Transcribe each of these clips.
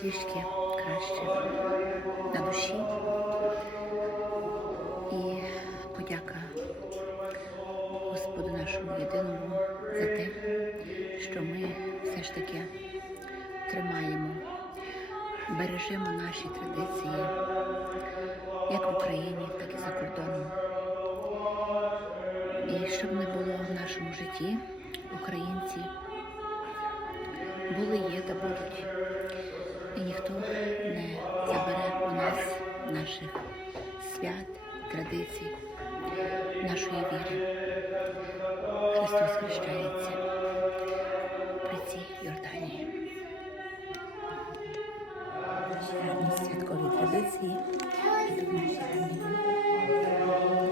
трішки краще на душі. І подяка Господу нашому єдиному за те, що ми все ж таки тримаємо, бережемо наші традиції, як в Україні, так і за кордоном. І щоб не було в нашому житті, українці були, є та будуть. І ніхто не забере у нас наших свят, традицій, нашої віри. Христос хрещається при цій Йорданії. Наші святкові традиції. Тут наші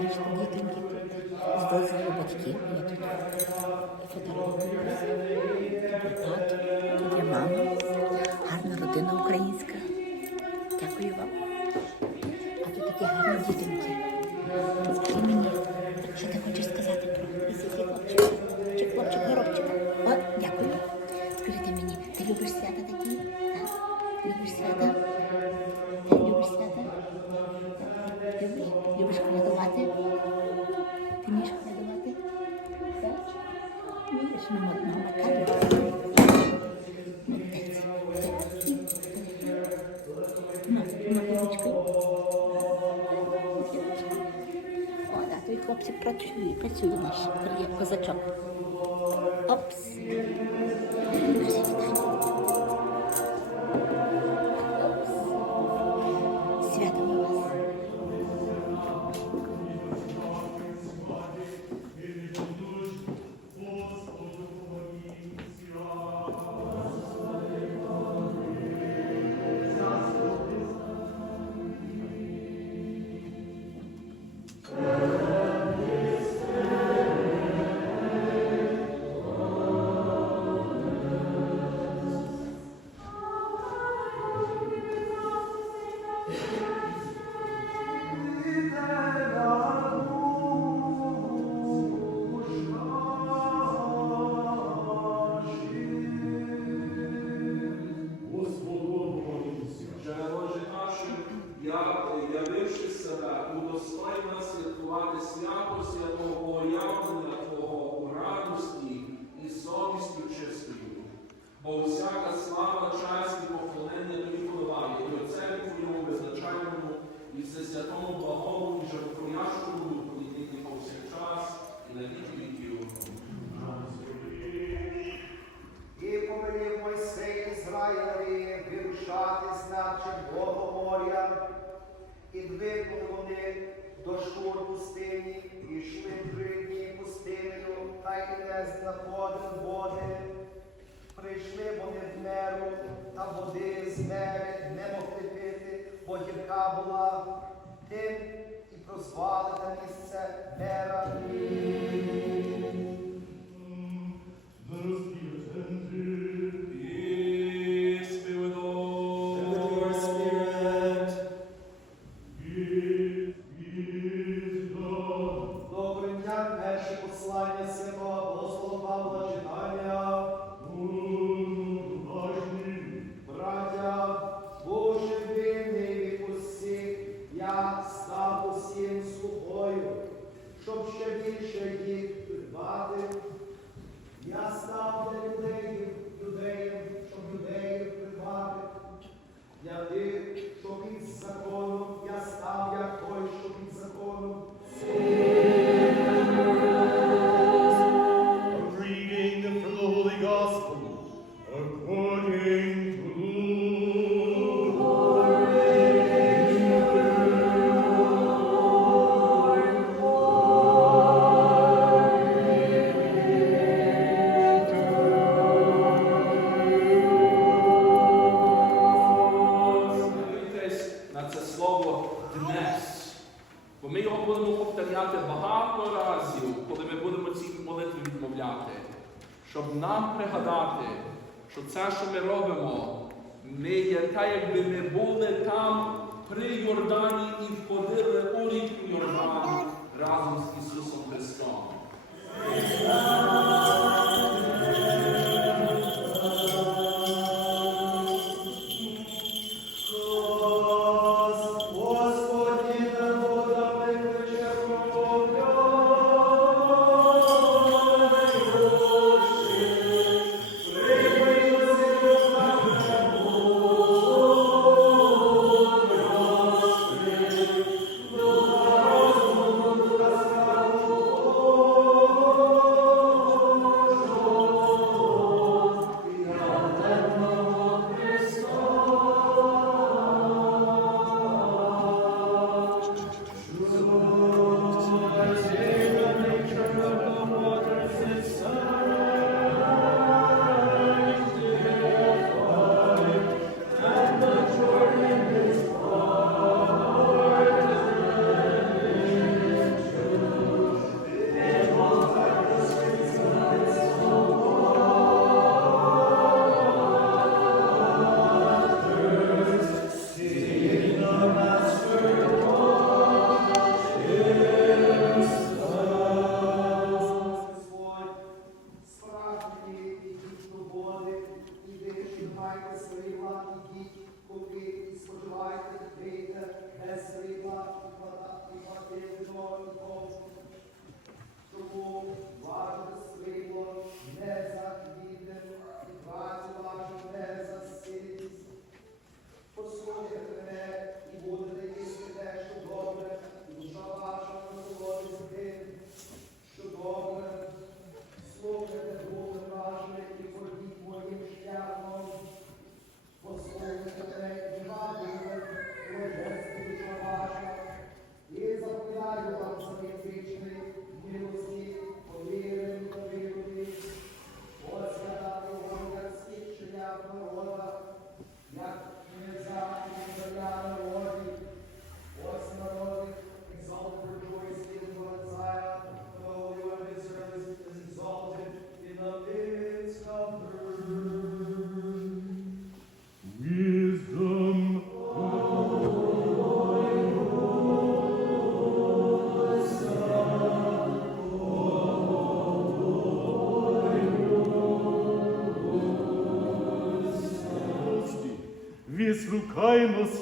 Наші дітоньки тут з дозволу батьків. Я тут фотографую. Тут тато, тут є мама. Да, працюють, працюють працює, працює наш козачок. Не води. Прийшли вони в меру, та води з мери не могли пити, бо гірка була. Тим і прозвали те місце мера. Щоб нам пригадати, що це, що ми робимо, ми є те, якби ми були там при Йордані і входили у річку Йордан разом з Ісусом Христом.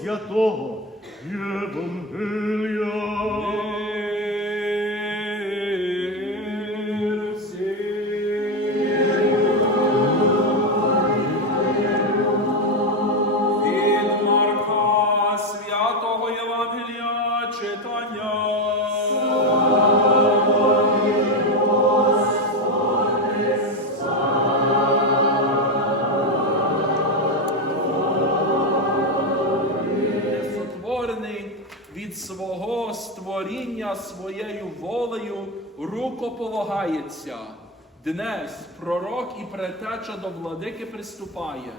Святого Євангелія. Читання. Свого створіння своєю волею рукополагається. Днес пророк і предтеча до владики приступає.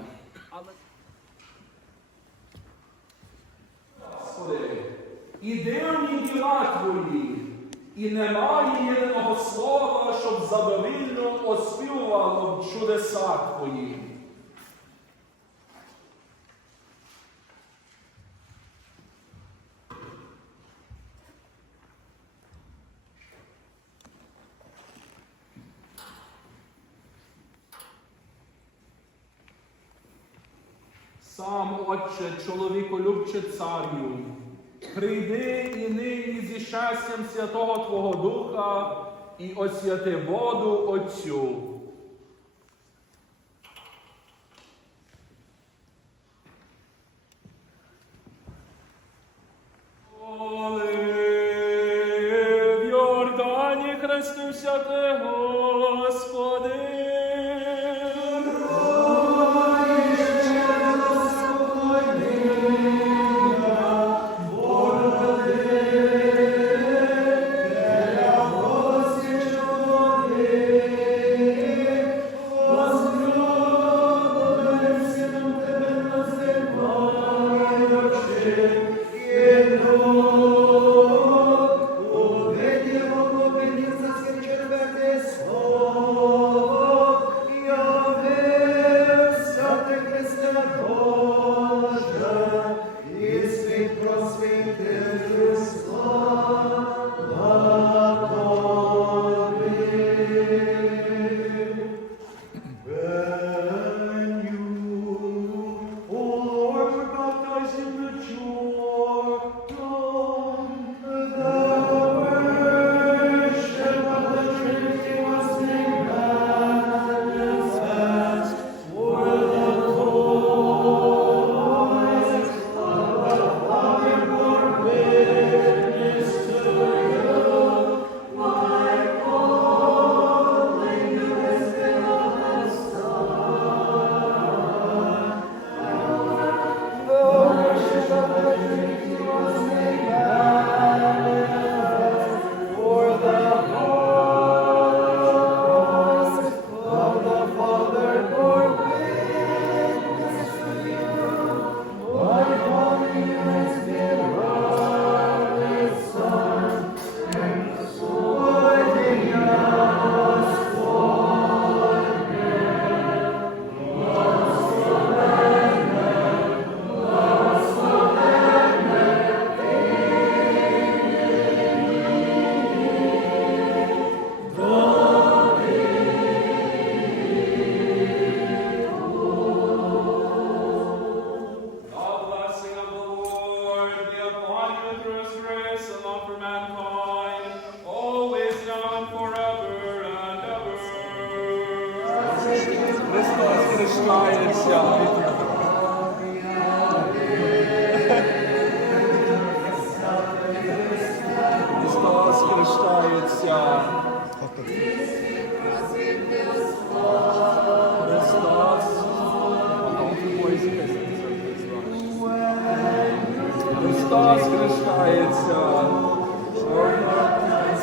Але Господи, і дивні діла твої, і немає єдиного слова, щоб задовільно оспівувало чудеса твої. Сам, Отче, чоловіколюбче царю, прийди і нині зі щастям Святого Твого Духа і освяти воду Отцю. Христос хрещається.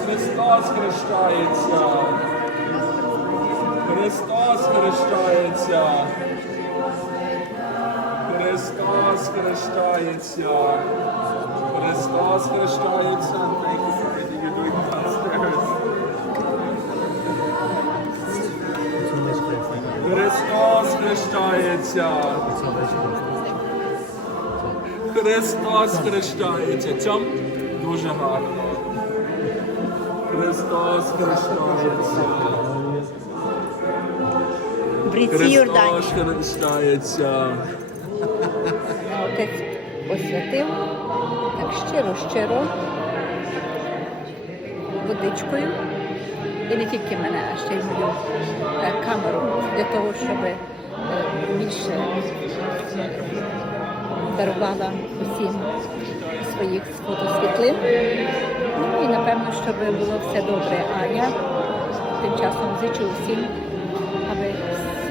Христос хрещається. Христос хрещається. Христос хрещається. Христос хрещається. Христос хрещається. Христос хрещається. Цьом дуже гарно. Христос хрещається. Христос хрещається. отець освятив так щиро-щиро водичкою. І не тільки мене, а ще й мою е, камеру для того, щоб е, більше дарувала усім своїх фотосвітлин. Ну і напевно, щоб було все добре. А я тим часом зичу усім, аби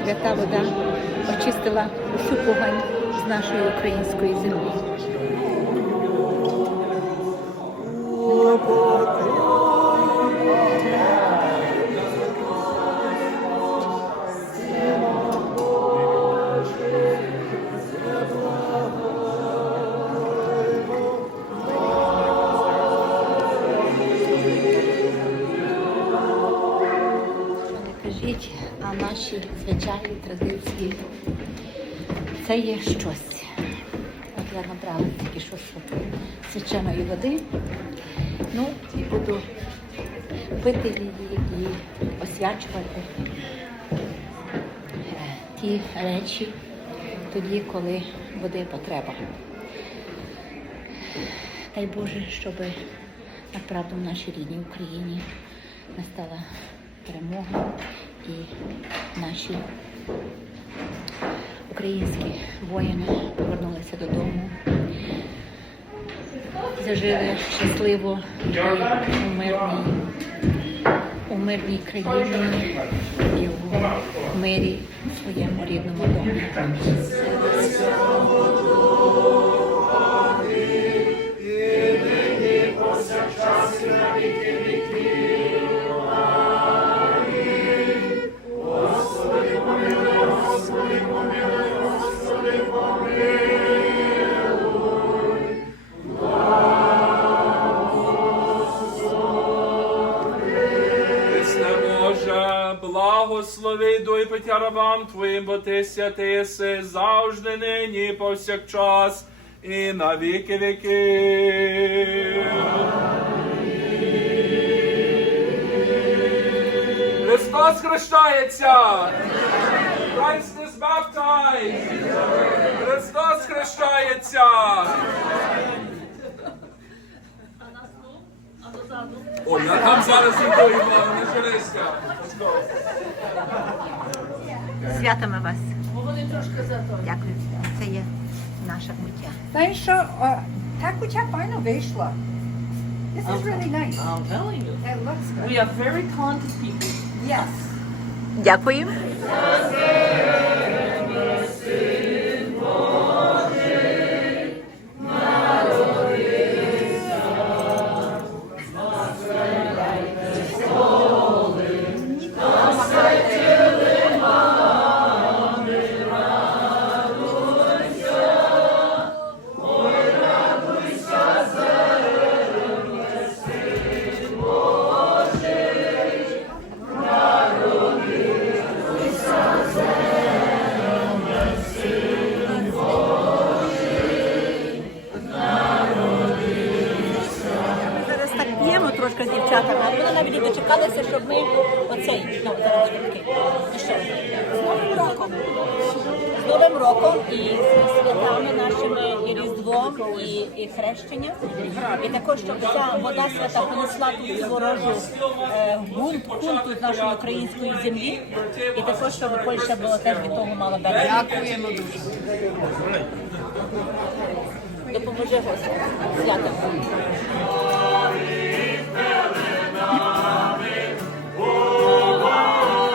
свята вода очистила усю погань з нашої української землі. Наші звичайні традиції це є щось. От я набрала тільки що свяченої води. Ну і буду пити її і освячувати е, ті речі тоді, коли води потреба. Дай Боже, щоб направду в нашій рідній Україні настала перемога і наші українські воїни повернулися додому, зажили щасливо у мирній, у мирній країні і у мирі своєму рідному домі. Благослови рабам Твоїм, бо Ти святий єси завжди, нині, повсякчас, і на віки віки. Христос хрещається! Christ is baptized! Христос хрещається! О, я там зараз іду, Івана, не журися. Let's go. Святами вас. Дякую. Це є наша пуття. Знаєш що, о, та куча файно вийшла. This is really nice. I'm telling you. It looks good. We are very talented people. Yes. Дякую. Свята понесла тут ворожу е, гунт, хунту нашої української землі. І також, щоб Польща була теж від того мала берег. Дякуємо дуже. Допоможи Господь. Свято.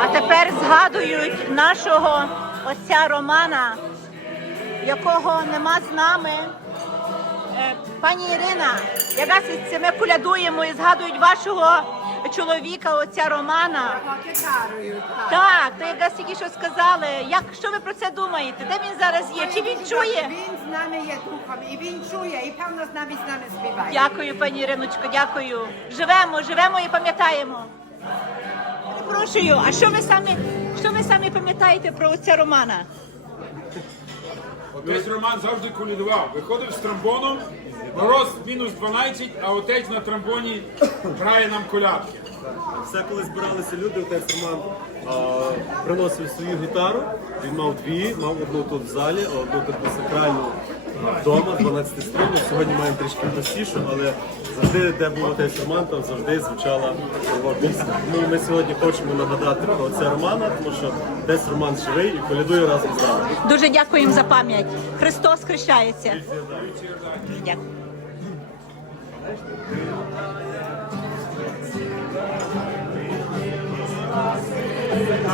А тепер згадують нашого отця Романа, якого нема з нами. Е, Пані Ірина, якраз це ми колядуємо і згадують вашого чоловіка, отця Романа. Так, то якраз тільки що сказали. Як що ви про це думаєте? Де він зараз є? Чи він чує? Він з нами є духом, і він чує, і певно з нами з нами співає. Дякую, пані Іриночко, дякую. Живемо, живемо і пам'ятаємо. Перепрошую, а що ви самі, що ви самі пам'ятаєте про отця Романа? Отець Роман завжди колядував. Виходив з тромбоном, мороз мінус 12, а отець на тромбоні грає нам колядки. Все, коли збиралися люди, отець Роман а, приносив свою гітару. Він мав дві, мав одну тут в залі, а одну на сакральну вдома, 12 струнну. Сьогодні маємо трішки простішу, але завжди, де був отець Роман, там завжди звучала його пісня. Тому ми сьогодні хочемо нагадати про отця Романа, тому що отець Роман живий і колядує разом з нами. Дуже дякуємо за пам'ять. Христос хрещається. Дякую.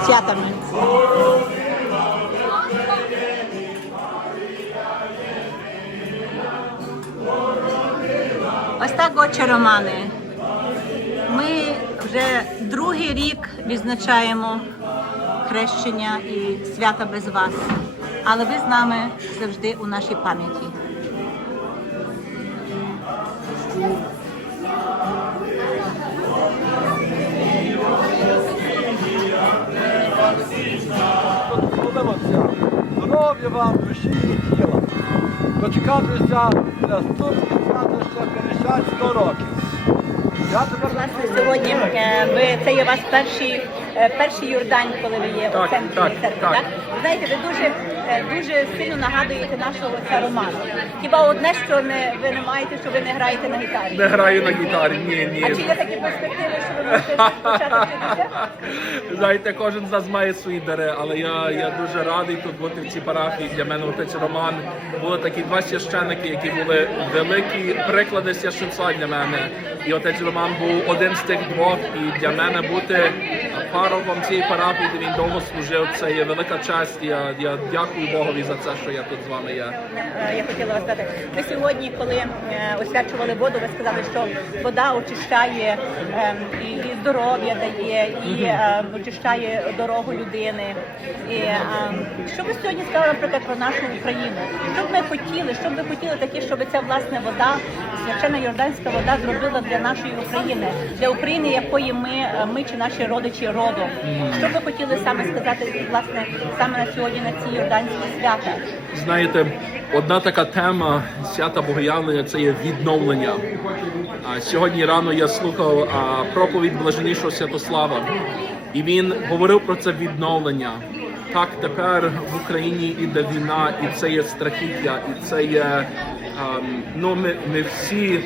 Святами. Ось так, отче Романе. Ми вже другий рік відзначаємо хрещення і свята без вас. Але ви з нами завжди у нашій пам'яті. Здоров'я вам, душі і тіла. Дочекатися наступних свято ще 50 років. Я тепер Власне, сьогодні е, ви це є у вас перший, е, перший Йордань, коли ви є у центрі так, церкви, так. так? Ви знаєте, ви дуже, е, дуже сильно нагадуєте нашого отця Романа. Хіба одне, що не ви не маєте, що ви не граєте на гітарі? Не граю на гітарі, ні, ні. А чи є такі перспективи, що ви можете почати вчитися? Знаєте, кожен з нас має свої дари, але я, я дуже радий тут бути в цій парафії. Для мене отець Роман були такі два священники, які були великі приклади священства для мене. І отець Роман був один з тих двох. І для мене бути пароком цієї парафії, де він довго служив, це є велика честь. Я, я дякую Богові за це, що я тут з вами є. Я хотіла вас сказати, ви сьогодні, коли освячували воду, ви сказали, що вода очищає і, здоров'я дає, і очищає дорогу людини. І, що ви сьогодні сказали, наприклад, про нашу Україну? Що б ми хотіли, що б ви хотіли таке, щоб ця власне вода, священна йорданська вода, зробила для нашої України, для України, якої ми, ми чи наші родичі родом? Що ви хотіли саме сказати, власне, саме на сьогодні на ці йорданські свята? Знаєте, одна така тема свята Богоявлення це є відновлення. А сьогодні рано я слухав а, проповідь блаженнішого Святослава, і він говорив про це відновлення. Так, тепер в Україні іде війна, і це є страхіття, і це є. ем, ну, ми, ми всі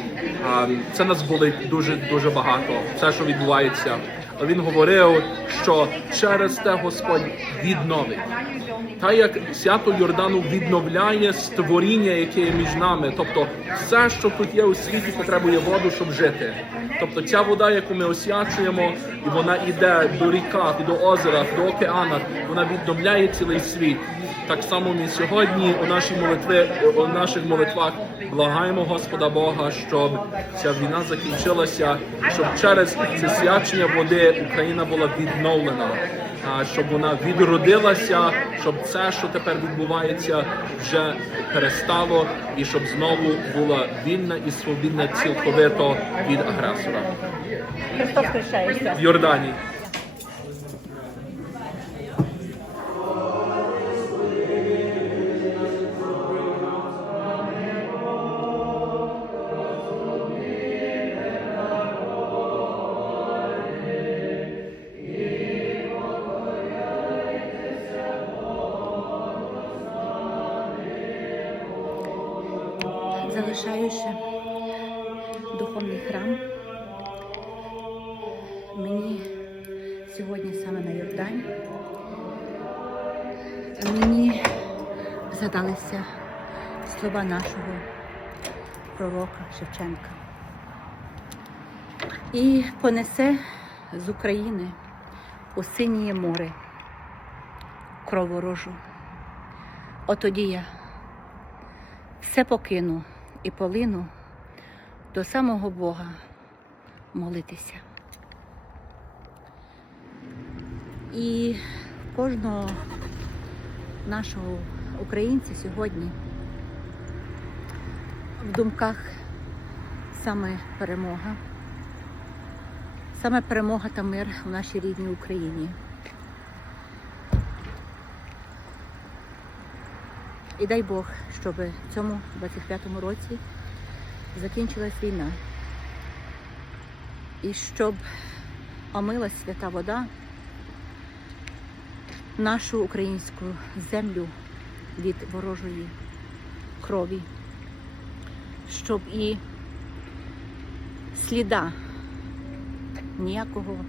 ем, це нас болить дуже дуже багато. Все, що відбувається. Він говорив, що через те Господь відновить. Та як свято Йордану відновляє створіння, яке є між нами, тобто все, що тут є у світі, потребує воду, щоб жити. Тобто ця вода, яку ми освячуємо, і вона йде до ріках, до озера, до океанах, вона відновляє цілий світ. Так само ми сьогодні у нашій молитві, у наших молитвах благаємо Господа Бога, щоб ця війна закінчилася, щоб через це свячення води Україна була відновлена щоб вона відродилася, щоб це, що тепер відбувається, вже перестало, і щоб знову була вільна і свобідна цілковито від агресора. Христос хрещається. Залишаючи духовний храм, мені сьогодні саме на Йордані, мені згадалися слова нашого пророка Шевченка. І понесе з України у синє море кров ворожу. Отоді я все покину і полину до самого Бога молитися. І кожного нашого українця сьогодні в думках саме перемога, саме перемога та мир в нашій рідній Україні. І дай Бог, щоб в цьому 25-му році закінчилась війна. І щоб омила свята вода нашу українську землю від ворожої крові, щоб і сліда ніякого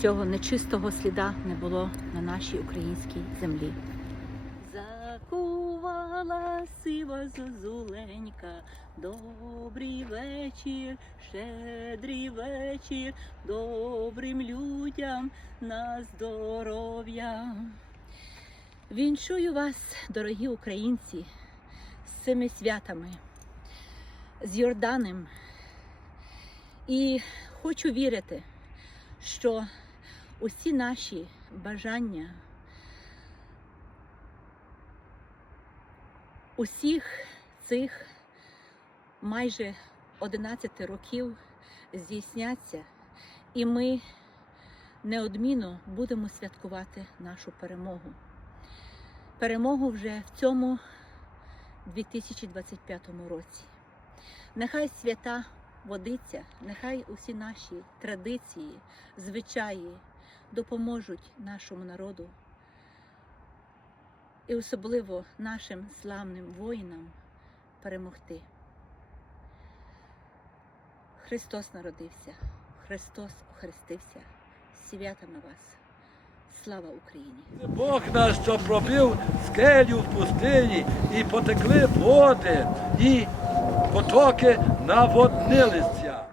цього нечистого сліда не було на нашій українській землі. Закувала сива зозуленька, добрий вечір, щедрий вечір, добрим людям на здоров'я. Віншую вас, дорогі українці, з цими святами, з Йорданем. І хочу вірити, що усі наші бажання, усіх цих майже 11 років здійсняться, і ми неодмінно будемо святкувати нашу перемогу. Перемогу вже в цьому 2025 році. Нехай свята водиця, нехай усі наші традиції, звичаї допоможуть нашому народу і особливо нашим славним воїнам перемогти. Христос народився, Христос охрестився. Святами вас! Слава Україні! Бог наш, що пробив скелю в пустині, і потекли води, і потоки наводнилися.